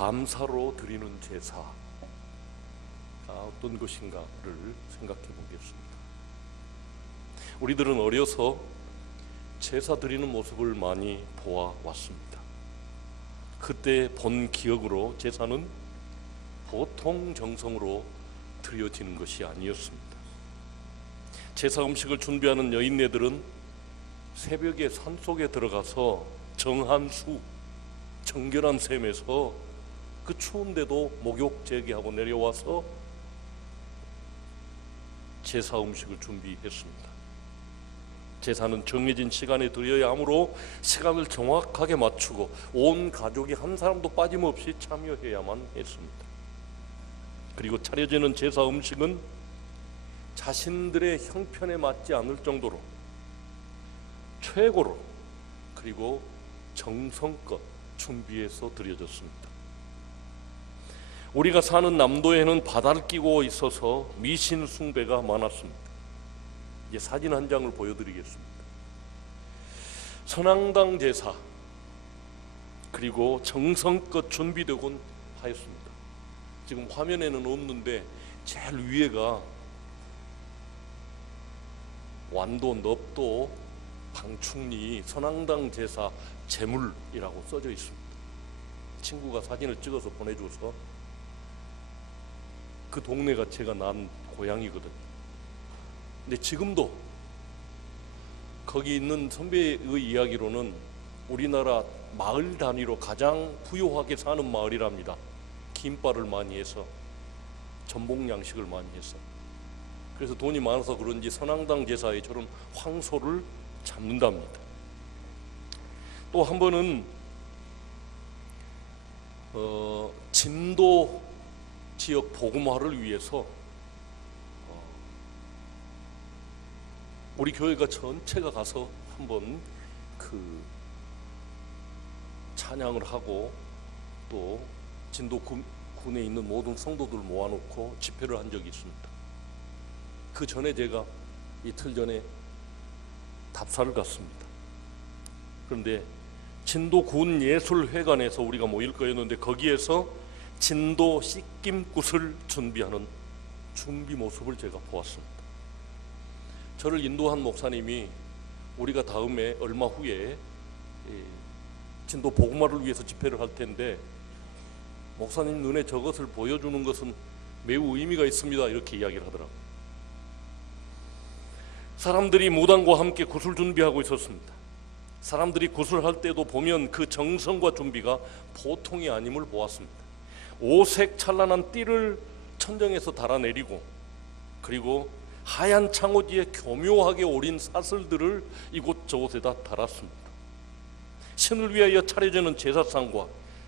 감사로 드리는 제사가 어떤 것인가를 생각해 보겠습니다. 우리들은 어려서 제사 드리는 모습을 많이 보아왔습니다. 그때 본 기억으로 제사는 보통 정성으로 드려지는 것이 아니었습니다. 제사 음식을 준비하는 여인네들은 새벽에 산속에 들어가서 정한 수, 정결한 샘에서 그 추운데도 목욕 재개하고 내려와서 제사 음식을 준비했습니다. 제사는 정해진 시간에 드려야 하므로 시간을 정확하게 맞추고 온 가족이 한 사람도 빠짐없이 참여해야만 했습니다. 그리고 차려지는 제사 음식은 자신들의 형편에 맞지 않을 정도로 최고로 그리고 정성껏 준비해서 드려졌습니다. 우리가 사는 남도에는 바다를 끼고 있어서 미신 숭배가 많았습니다. 이제 사진 한 장을 보여드리겠습니다. 선앙당 제사 그리고 정성껏 준비되곤 하였습니다. 지금 화면에는 없는데 제일 위에가 완도, 넙도, 방충리 선앙당 제사 제물이라고 써져 있습니다. 친구가 사진을 찍어서 보내줘서 그 동네가 제가 난 고향이거든요. 근데 지금도 거기 있는 선배의 이야기로는 우리나라 마을 단위로 가장 부유하게 사는 마을이랍니다. 김밥을 많이 해서 전복 양식을 많이 해서 그래서 돈이 많아서 그런지 선앙당 제사에 저런 황소를 잡는답니다. 또 한 번은 진도 지역 복음화를 위해서 우리 교회가 전체가 가서 한번 그 찬양을 하고 또 진도 군에 있는 모든 성도들을 모아놓고 집회를 한 적이 있습니다. 그 전에 제가 이틀 전에 답사를 갔습니다. 그런데 진도 군 예술회관에서 우리가 모일 거였는데 거기에서 진도 씻김굿을 준비하는 준비 모습을 제가 보았습니다. 저를 인도한 목사님이 우리가 다음에 얼마 후에 진도 복음화를 위해서 집회를 할 텐데 목사님 눈에 저것을 보여주는 것은 매우 의미가 있습니다. 이렇게 이야기를 하더라고요. 사람들이 무당과 함께 굿을 준비하고 있었습니다. 사람들이 굿을 할 때도 보면 그 정성과 준비가 보통이 아님을 보았습니다. 오색 찬란한 띠를 천정에서 달아내리고 그리고 하얀 창호지에 교묘하게 오린 사슬들을 이곳저곳에다 달았습니다. 신을 위하여 차려지는 제사상과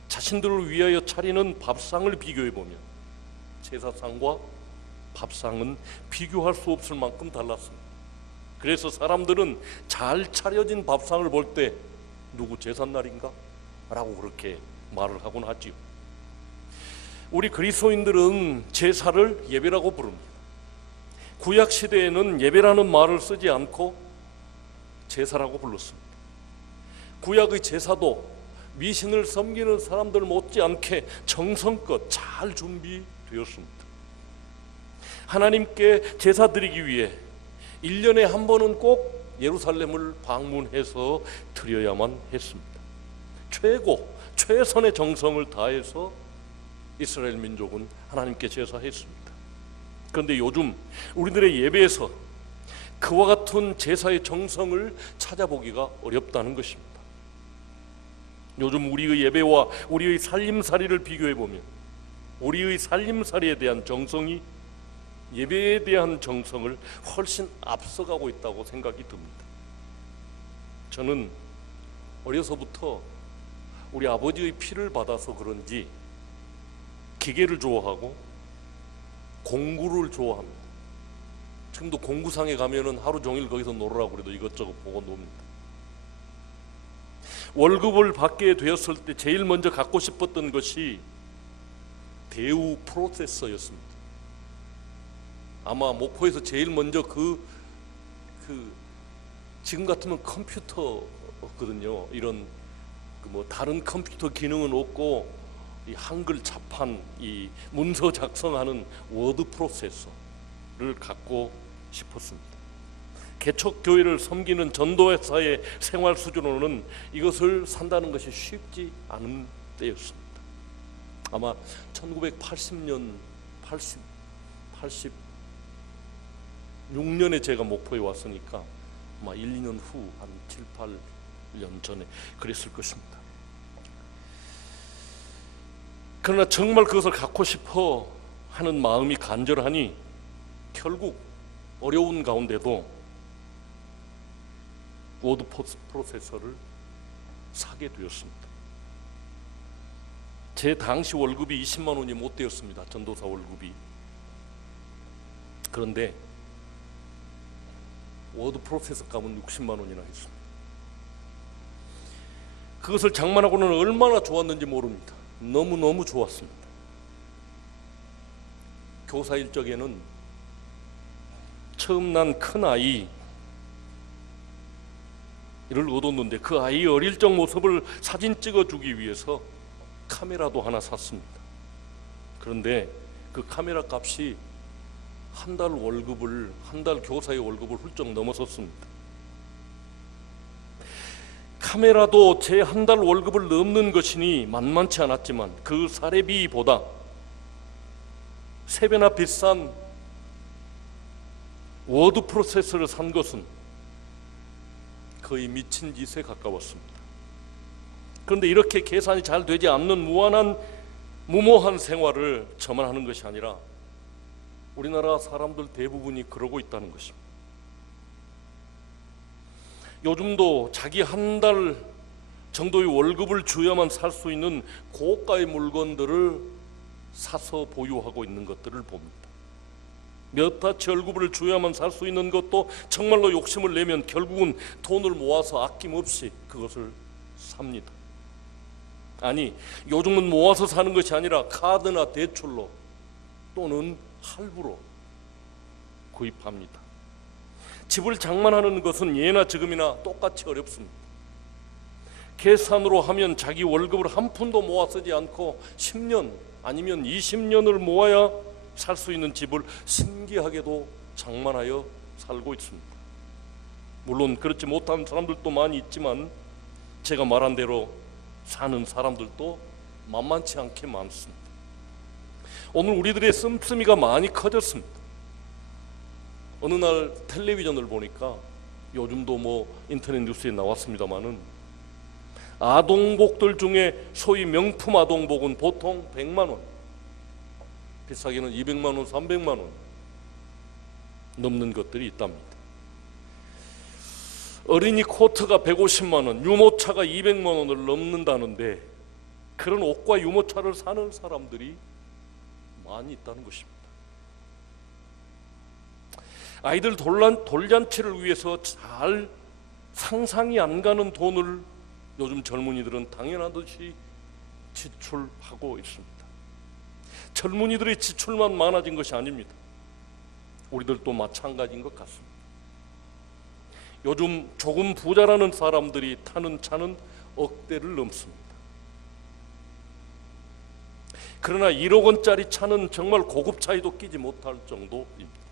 자신들을 위하여 차리는 밥상을 비교해보면 제사상과 밥상은 비교할 수 없을 만큼 달랐습니다. 그래서 사람들은 잘 차려진 밥상을 볼 때 누구 제삿날인가? 라고 그렇게 말을 하곤 하지요. 우리 그리스도인들은 제사를 예배라고 부릅니다. 구약 시대에는 예배라는 말을 쓰지 않고 제사라고 불렀습니다. 구약의 제사도 미신을 섬기는 사람들 못지않게 정성껏 잘 준비되었습니다. 하나님께 제사 드리기 위해 1년에 한 번은 꼭 예루살렘을 방문해서 드려야만 했습니다. 최선의 정성을 다해서 이스라엘 민족은 하나님께 제사했습니다. 그런데 요즘 우리들의 예배에서 그와 같은 제사의 정성을 찾아보기가 어렵다는 것입니다. 요즘 우리의 예배와 우리의 살림살이를 비교해보면 우리의 살림살이에 대한 정성이 예배에 대한 정성을 훨씬 앞서가고 있다고 생각이 듭니다. 저는 어려서부터 우리 아버지의 피를 받아서 그런지 기계를 좋아하고 공구를 좋아합니다. 지금도 공구상에 가면은 하루 종일 거기서 놀으라고 그래도 이것저것 보고 놉니다. 월급을 받게 되었을 때 제일 먼저 갖고 싶었던 것이 대우 프로세서였습니다. 아마 목포에서 제일 먼저 지금 같으면 컴퓨터거든요. 이런 뭐 다른 컴퓨터 기능은 없고 이 한글 자판, 이 문서 작성하는 워드 프로세서를 갖고 싶었습니다. 개척교회를 섬기는 전도회사의 생활 수준으로는 이것을 산다는 것이 쉽지 않은 때였습니다. 아마 1980년 86년에 제가 목포에 왔으니까 아마 1, 2년 후 한 7, 8년 전에 그랬을 것입니다. 그러나 정말 그것을 갖고 싶어 하는 마음이 간절하니 결국 어려운 가운데도 워드 프로세서를 사게 되었습니다. 제 당시 월급이 20만 원이 못 되었습니다. 전도사 월급이. 그런데 워드 프로세서 값은 60만 원이나 했습니다. 그것을 장만하고는 얼마나 좋았는지 모릅니다. 너무너무 좋았습니다. 교사 일적에는 처음 난 큰 아이를 얻었는데 그 아이의 어릴 적 모습을 사진 찍어주기 위해서 카메라도 하나 샀습니다. 그런데 그 카메라 값이 한 달 교사의 월급을 훌쩍 넘어섰습니다. 카메라도 제 한 달 월급을 넘는 것이니 만만치 않았지만 그 사례비보다 3배나 비싼 워드 프로세서를 산 것은 거의 미친 짓에 가까웠습니다. 그런데 이렇게 계산이 잘 되지 않는 무모한 생활을 저만 하는 것이 아니라 우리나라 사람들 대부분이 그러고 있다는 것입니다. 요즘도 자기 한 달 정도의 월급을 줘야만 살 수 있는 고가의 물건들을 사서 보유하고 있는 것들을 봅니다. 몇 달치 월급을 줘야만 살 수 있는 것도 정말로 욕심을 내면 결국은 돈을 모아서 아낌없이 그것을 삽니다. 아니, 요즘은 모아서 사는 것이 아니라 카드나 대출로 또는 할부로 구입합니다. 집을 장만하는 것은 예나 지금이나 똑같이 어렵습니다. 계산으로 하면 자기 월급을 한 푼도 모아 쓰지 않고 10년 아니면 20년을 모아야 살 수 있는 집을 신기하게도 장만하여 살고 있습니다. 물론 그렇지 못한 사람들도 많이 있지만 제가 말한 대로 사는 사람들도 만만치 않게 많습니다. 오늘 우리들의 씀씀이가 많이 커졌습니다. 어느 날 텔레비전을 보니까 요즘도 인터넷 뉴스에 나왔습니다마는 아동복들 중에 소위 명품 아동복은 보통 100만 원, 비싸게는 200만 원, 300만 원 넘는 것들이 있답니다. 어린이 코트가 150만 원, 유모차가 200만 원을 넘는다는데 그런 옷과 유모차를 사는 사람들이 많이 있다는 것입니다. 아이들 돌잔치를 위해서 잘 상상이 안 가는 돈을 요즘 젊은이들은 당연하듯이 지출하고 있습니다. 젊은이들의 지출만 많아진 것이 아닙니다. 우리들도 마찬가지인 것 같습니다. 요즘 조금 부자라는 사람들이 타는 차는 억대를 넘습니다. 그러나 1억 원짜리 차는 정말 고급 차에도 끼지 못할 정도입니다.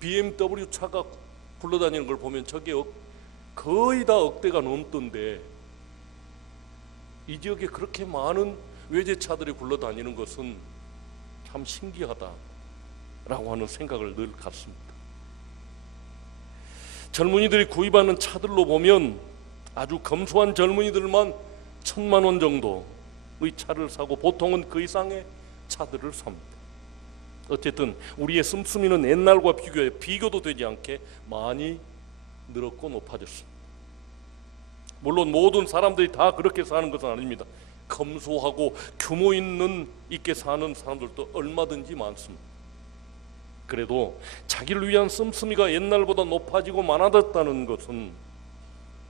BMW 차가 굴러다니는 걸 보면 저게 거의 다 억대가 넘던데 이 지역에 그렇게 많은 외제차들이 굴러다니는 것은 참 신기하다라고 하는 생각을 늘 갖습니다. 젊은이들이 구입하는 차들로 보면 아주 검소한 젊은이들만 1,000만 원 정도의 차를 사고 보통은 그 이상의 차들을 삽니다. 어쨌든 우리의 씀씀이는 옛날과 비교해 비교도 되지 않게 많이 늘었고 높아졌습니다. 물론 모든 사람들이 다 그렇게 사는 것은 아닙니다. 검소하고 규모 있게 사는 사람들도 얼마든지 많습니다. 그래도 자기를 위한 씀씀이가 옛날보다 높아지고 많아졌다는 것은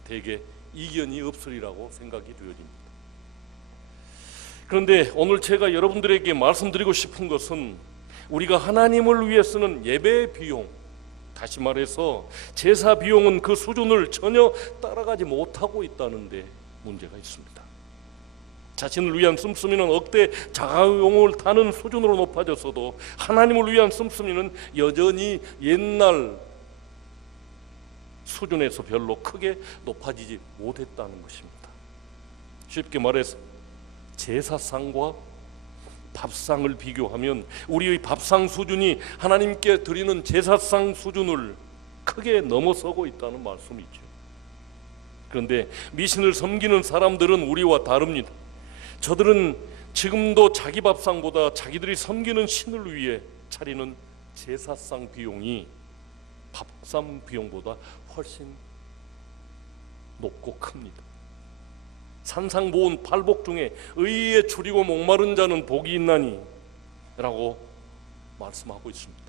대개 이견이 없으리라고 생각이 되어집니다. 그런데 오늘 제가 여러분들에게 말씀드리고 싶은 것은 우리가 하나님을 위해 쓰는 예배 비용, 다시 말해서 제사 비용은 그 수준을 전혀 따라가지 못하고 있다는 데 문제가 있습니다. 자신을 위한 씀씀이는 억대 자가용을 타는 수준으로 높아졌어도 하나님을 위한 씀씀이는 여전히 옛날 수준에서 별로 크게 높아지지 못했다는 것입니다. 쉽게 말해서 제사상과 밥상을 비교하면 우리의 밥상 수준이 하나님께 드리는 제사상 수준을 크게 넘어서고 있다는 말씀이죠. 그런데 미신을 섬기는 사람들은 우리와 다릅니다. 저들은 지금도 자기 밥상보다 자기들이 섬기는 신을 위해 차리는 제사상 비용이 밥상 비용보다 훨씬 높고 큽니다. 산상보온 팔복 중에 의에 줄이고 목마른 자는 복이 있나니 라고 말씀하고 있습니다.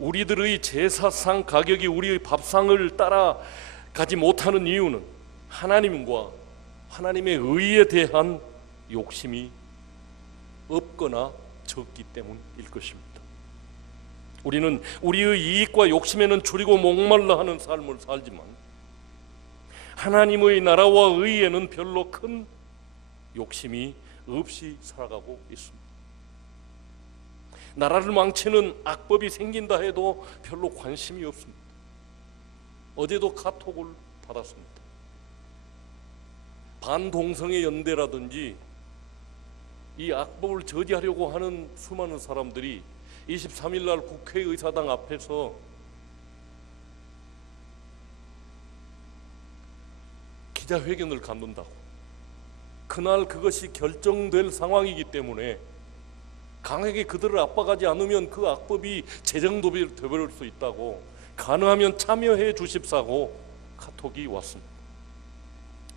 우리들의 제사상 가격이 우리의 밥상을 따라가지 못하는 이유는 하나님과 하나님의 의에 대한 욕심이 없거나 적기 때문일 것입니다. 우리는 우리의 이익과 욕심에는 줄이고 목말라 하는 삶을 살지만 하나님의 나라와 의에는 별로 큰 욕심이 없이 살아가고 있습니다. 나라를 망치는 악법이 생긴다 해도 별로 관심이 없습니다. 어제도 카톡을 받았습니다. 반동성애 연대라든지 이 악법을 저지하려고 하는 수많은 사람들이 23일 날 국회의사당 앞에서 기자회견을 갖는다고. 그날 그것이 결정될 상황이기 때문에 강하게 그들을 압박하지 않으면 그 악법이 재정도비 되버릴 수 있다고, 가능하면 참여해 주십사고 카톡이 왔습니다.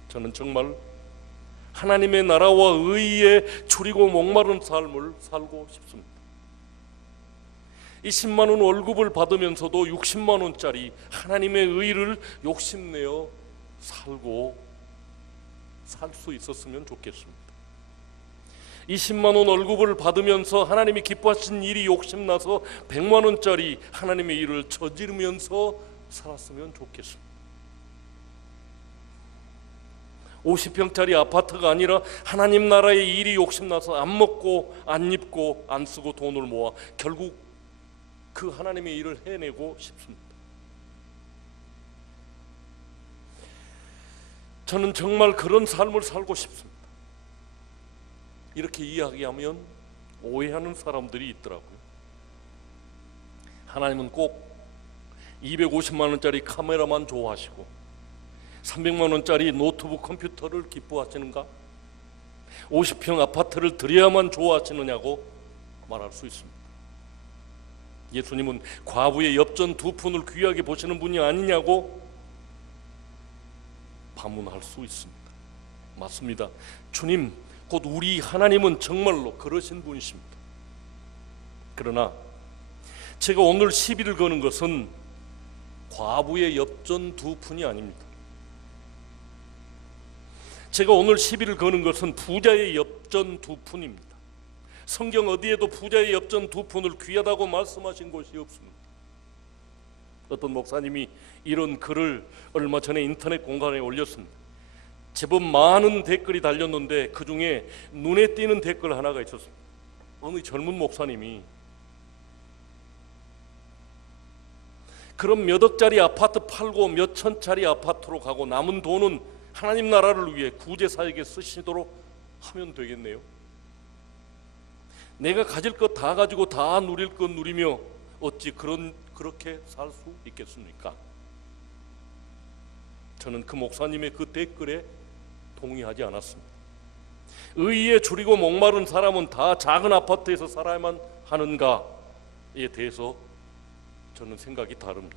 저는 정말 하나님의 나라와 의에 줄이고 목마른 삶을 살고 싶습니다. 이 10만 원 월급을 받으면서도 60만 원짜리 하나님의 의를 욕심내어 살고 살 수 있었으면 좋겠습니다. 20만 원 월급을 받으면서 하나님이 기뻐하신 일이 욕심나서 100만 원짜리 하나님의 일을 저지르면서 살았으면 좋겠습니다. 50평짜리 아파트가 아니라 하나님 나라의 일이 욕심나서 안 먹고 안 입고 안 쓰고 돈을 모아 결국 그 하나님의 일을 해내고 싶습니다. 저는 정말 그런 삶을 살고 싶습니다. 이렇게 이야기하면 오해하는 사람들이 있더라고요. 하나님은 꼭 250만 원짜리 카메라만 좋아하시고 300만 원짜리 노트북 컴퓨터를 기뻐하시는가? 50평 아파트를 드려야만 좋아하시느냐고 말할 수 있습니다. 예수님은 과부의 엽전 2푼을 귀하게 보시는 분이 아니냐고 반문할 수 있습니다. 맞습니다. 주님, 곧 우리 하나님은 정말로 그러신 분이십니다. 그러나 제가 오늘 시비를 거는 것은 과부의 엽전 2푼이 아닙니다. 제가 오늘 시비를 거는 것은 부자의 엽전 2푼입니다. 성경 어디에도 부자의 엽전 2푼을 귀하다고 말씀하신 곳이 없습니다. 어떤 목사님이 이런 글을 얼마 전에 인터넷 공간에 올렸습니다. 제법 많은 댓글이 달렸는데 그 중에 눈에 띄는 댓글 하나가 있었습니다. 어느 젊은 목사님이 그럼 몇 억짜리 아파트 팔고 몇 천짜리 아파트로 가고 남은 돈은 하나님 나라를 위해 구제사에게 쓰시도록 하면 되겠네요. 내가 가질 것 다 가지고 다 누릴 것 누리며 어찌 그렇게 살 수 있겠습니까? 저는 그 목사님의 그 댓글에 동의하지 않았습니다. 의에 줄이고 목마른 사람은 다 작은 아파트에서 살아야만 하는가에 대해서 저는 생각이 다릅니다.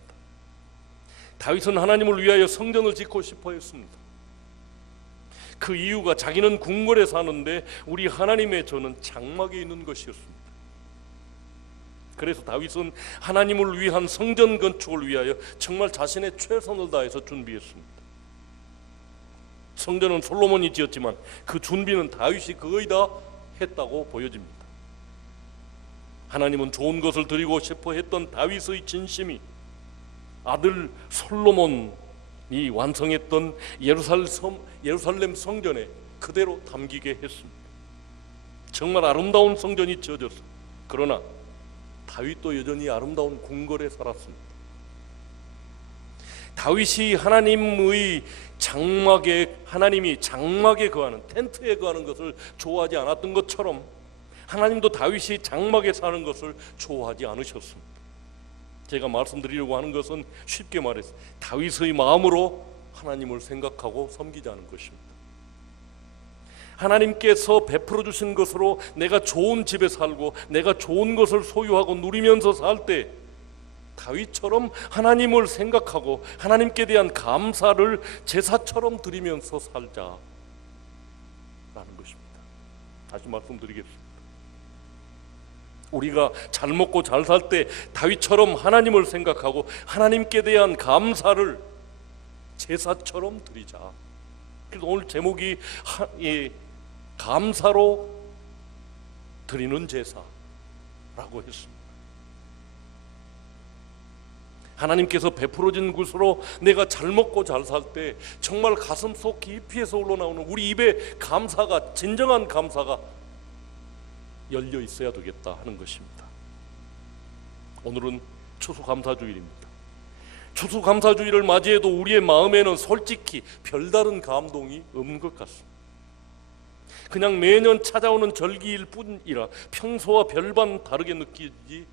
다윗은 하나님을 위하여 성전을 짓고 싶어 했습니다. 그 이유가 자기는 궁궐에 사는데 우리 하나님의 저는 장막에 있는 것이었습니다. 그래서 다윗은 하나님을 위한 성전 건축을 위하여 정말 자신의 최선을 다해서 준비했습니다. 성전은 솔로몬이 지었지만 그 준비는 다윗이 거의 다 했다고 보여집니다. 하나님은 좋은 것을 드리고 싶어 했던 다윗의 진심이 아들 솔로몬이 완성했던 예루살렘 성전에 그 그대로 담기게 했습니다. 정말 아름다운 성전이 지어졌어요. 그러나 다윗도 여전히 아름다운 궁궐에 살았습니다. 다윗이 하나님이 장막에 거하는, 텐트에 거하는 것을 좋아하지 않았던 것처럼 하나님도 다윗이 장막에 사는 것을 좋아하지 않으셨습니다. 제가 말씀드리려고 하는 것은 쉽게 말해서 다윗의 마음으로 하나님을 생각하고 섬기자는 것입니다. 하나님께서 베풀어 주신 것으로 내가 좋은 집에 살고 내가 좋은 것을 소유하고 누리면서 살 때 다윗처럼 하나님을 생각하고 하나님께 대한 감사를 제사처럼 드리면서 살자라는 것입니다. 다시 말씀드리겠습니다. 우리가 잘 먹고 잘 살 때 다윗처럼 하나님을 생각하고 하나님께 대한 감사를 제사처럼 드리자. 그래서 오늘 제목이 감사로 드리는 제사라고 했습니다. 하나님께서 베풀어진 것으로 내가 잘 먹고 잘 살 때 정말 가슴속 깊이에서 흘러나오는 우리 입에 감사가, 진정한 감사가 열려 있어야 되겠다 하는 것입니다. 오늘은 추수감사주일입니다. 추수감사주일을 맞이해도 우리의 마음에는 솔직히 별다른 감동이 없는 것 같습니다. 그냥 매년 찾아오는 절기일 뿐이라 평소와 별반 다르게 느끼지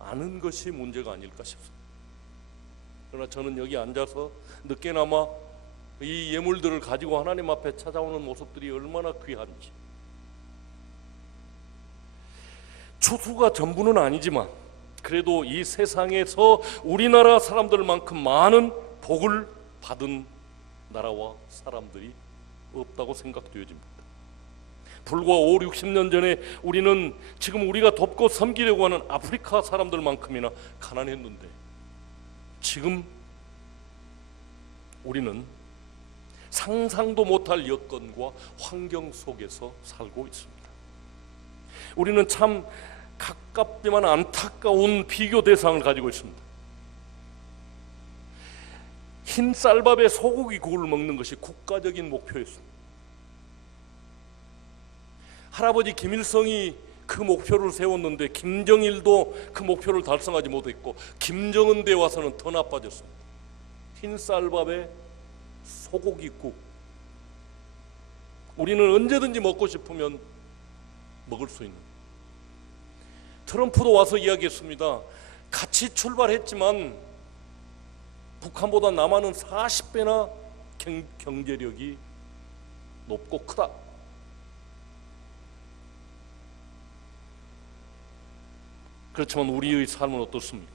않은 것이 문제가 아닐까 싶습니다. 그러나 저는 여기 앉아서 늦게나마 이 예물들을 가지고 하나님 앞에 찾아오는 모습들이 얼마나 귀한지, 추수가 전부는 아니지만 그래도 이 세상에서 우리나라 사람들만큼 많은 복을 받은 나라와 사람들이 없다고 생각되어집니다. 불과 5, 60년 전에 우리는 지금 우리가 돕고 섬기려고 하는 아프리카 사람들만큼이나 가난했는데 지금 우리는 상상도 못할 여건과 환경 속에서 살고 있습니다. 우리는 참 가깝지만 안타까운 비교 대상을 가지고 있습니다. 흰 쌀밥에 소고기국을 먹는 것이 국가적인 목표였습니다. 할아버지 김일성이 그 목표를 세웠는데 김정일도 그 목표를 달성하지 못했고 김정은 때 와서는 더 나빠졌습니다. 흰 쌀밥에 소고기국. 우리는 언제든지 먹고 싶으면 먹을 수 있는. 트럼프도 와서 이야기했습니다. 같이 출발했지만 북한보다 남한은 40배나 경제력이 높고 크다. 그렇지만 우리의 삶은 어떻습니까?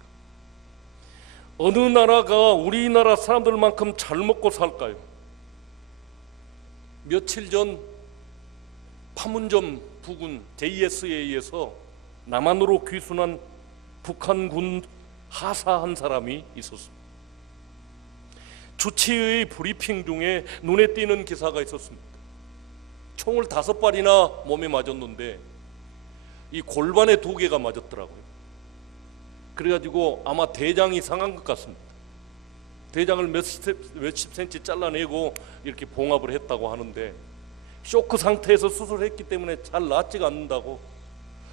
어느 나라가 우리나라 사람들만큼 잘 먹고 살까요? 며칠 전 파문점 부근 JS에 의해서 남한으로 귀순한 북한군 하사 한 사람이 있었습니다. 주치의 브리핑 중에 눈에 띄는 기사가 있었습니다. 총을 5발이나 몸에 맞았는데 이 골반에 2개가 맞았더라고요. 그래가지고 아마 대장이 상한 것 같습니다. 대장을 몇십 센치 잘라내고 이렇게 봉합을 했다고 하는데 쇼크 상태에서 수술했기 때문에 잘 낫지가 않는다고,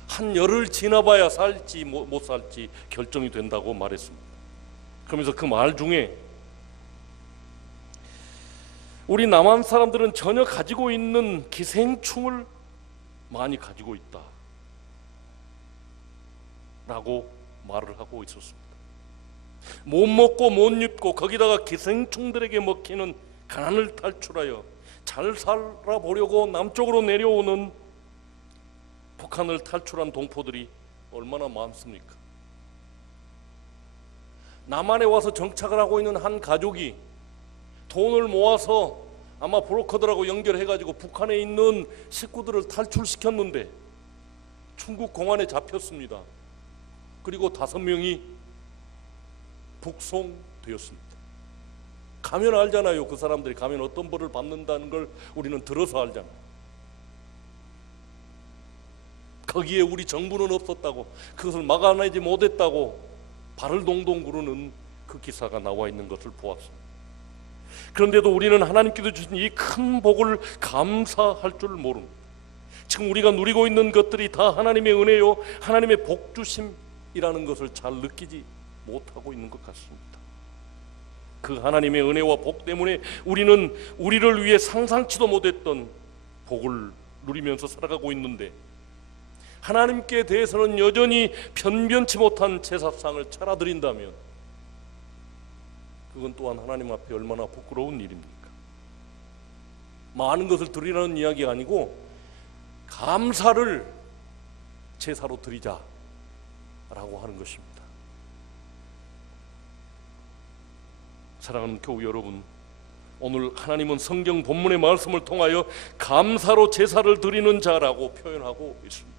한 열흘 지나봐야 살지 못 살지 결정이 된다고 말했습니다. 그러면서 그 말 중에 우리 남한 사람들은 전혀 가지고 있는 기생충을 많이 가지고 있다 라고 말을 하고 있었습니다. 못 먹고 못 입고 거기다가 기생충들에게 먹히는 가난을 탈출하여 잘 살아보려고 남쪽으로 내려오는 북한을 탈출한 동포들이 얼마나 많습니까? 남한에 와서 정착을 하고 있는 한 가족이 돈을 모아서 아마 브로커들하고 연결해가지고 북한에 있는 식구들을 탈출시켰는데 중국 공안에 잡혔습니다. 그리고 5명이 북송되었습니다. 가면 알잖아요. 그 사람들이 가면 어떤 벌을 받는다는 걸 우리는 들어서 알잖아요. 거기에 우리 정부는 없었다고, 그것을 막아내지 못했다고 발을 동동 구르는 그 기사가 나와 있는 것을 보았습니다. 그런데도 우리는 하나님께서 주신 이 큰 복을 감사할 줄 모릅니다. 지금 우리가 누리고 있는 것들이 다 하나님의 은혜요, 하나님의 복주심이라는 것을 잘 느끼지 못하고 있는 것 같습니다. 그 하나님의 은혜와 복 때문에 우리는 우리를 위해 상상치도 못했던 복을 누리면서 살아가고 있는데, 하나님께 대해서는 여전히 변변치 못한 제사상을 차려드린다면 그건 또한 하나님 앞에 얼마나 부끄러운 일입니까? 많은 것을 드리라는 이야기가 아니고 감사를 제사로 드리자라고 하는 것입니다. 사랑하는 교우 여러분, 오늘 하나님은 성경 본문의 말씀을 통하여 감사로 제사를 드리는 자라고 표현하고 있습니다.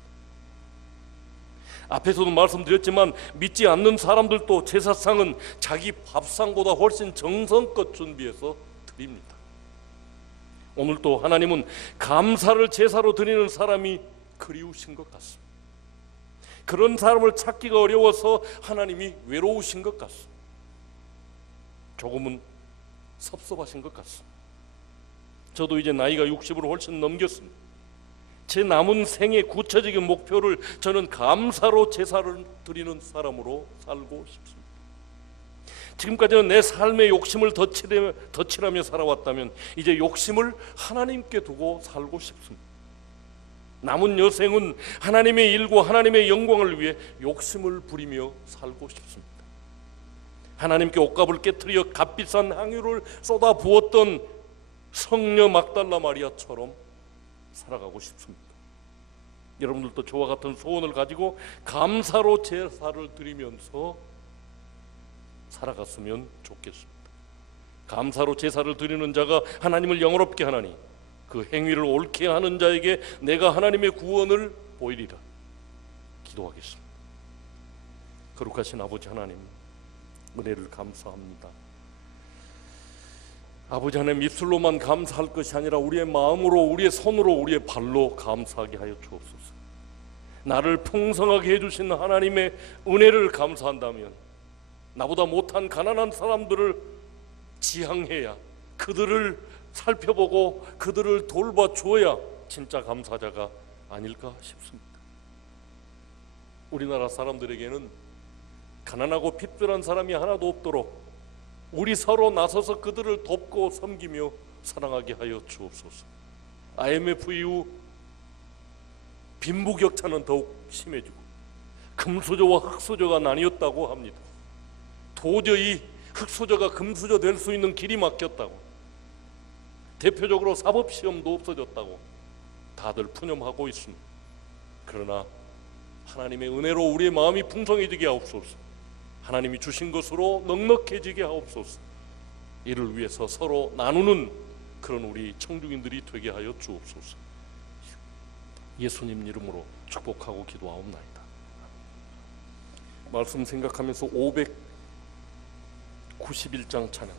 앞에서도 말씀드렸지만 믿지 않는 사람들도 제사상은 자기 밥상보다 훨씬 정성껏 준비해서 드립니다. 오늘도 하나님은 감사를 제사로 드리는 사람이 그리우신 것 같습니다. 그런 사람을 찾기가 어려워서 하나님이 외로우신 것 같습니다. 조금은 섭섭하신 것 같습니다. 저도 이제 나이가 60으로 훨씬 넘겼습니다. 제 남은 생의 구체적인 목표를 저는 감사로 제사를 드리는 사람으로 살고 싶습니다. 지금까지는 내 삶의 욕심을 덧칠하며 살아왔다면 이제 욕심을 하나님께 두고 살고 싶습니다. 남은 여생은 하나님의 일과 하나님의 영광을 위해 욕심을 부리며 살고 싶습니다. 하나님께 옷값을 깨트려 값비싼 향유를 쏟아 부었던 성녀 막달라 마리아처럼 살아가고 싶습니다. 여러분들도 저와 같은 소원을 가지고 감사로 제사를 드리면서 살아갔으면 좋겠습니다. 감사로 제사를 드리는 자가 하나님을 영화롭게 하나니 그 행위를 옳게 하는 자에게 내가 하나님의 구원을 보이리라. 기도하겠습니다. 거룩하신 아버지 하나님, 은혜를 감사합니다. 아버지 하나님, 입술로만 감사할 것이 아니라 우리의 마음으로, 우리의 손으로, 우리의 발로 감사하게 하여 주옵소서. 나를 풍성하게 해주신 하나님의 은혜를 감사한다면 나보다 못한 가난한 사람들을 지향해야, 그들을 살펴보고 그들을 돌봐줘야 진짜 감사자가 아닐까 싶습니다. 우리나라 사람들에게는 가난하고 핍절한 사람이 하나도 없도록 우리 서로 나서서 그들을 돕고 섬기며 사랑하게 하여 주옵소서. IMF 이후 빈부격차는 더욱 심해지고 금수저와 흑수저가 나뉘었다고 합니다. 도저히 흑수저가 금수저 될 수 있는 길이 막혔다고, 대표적으로 사법시험도 없어졌다고 다들 푸념하고 있습니다. 그러나 하나님의 은혜로 우리의 마음이 풍성해지게 하옵소서. 하나님이 주신 것으로 넉넉해지게 하옵소서. 이를 위해서 서로 나누는 그런 우리 청중인들이 되게 하여 주옵소서. 예수님 이름으로 축복하고 기도하옵나이다. 말씀 생각하면서 591장 찬양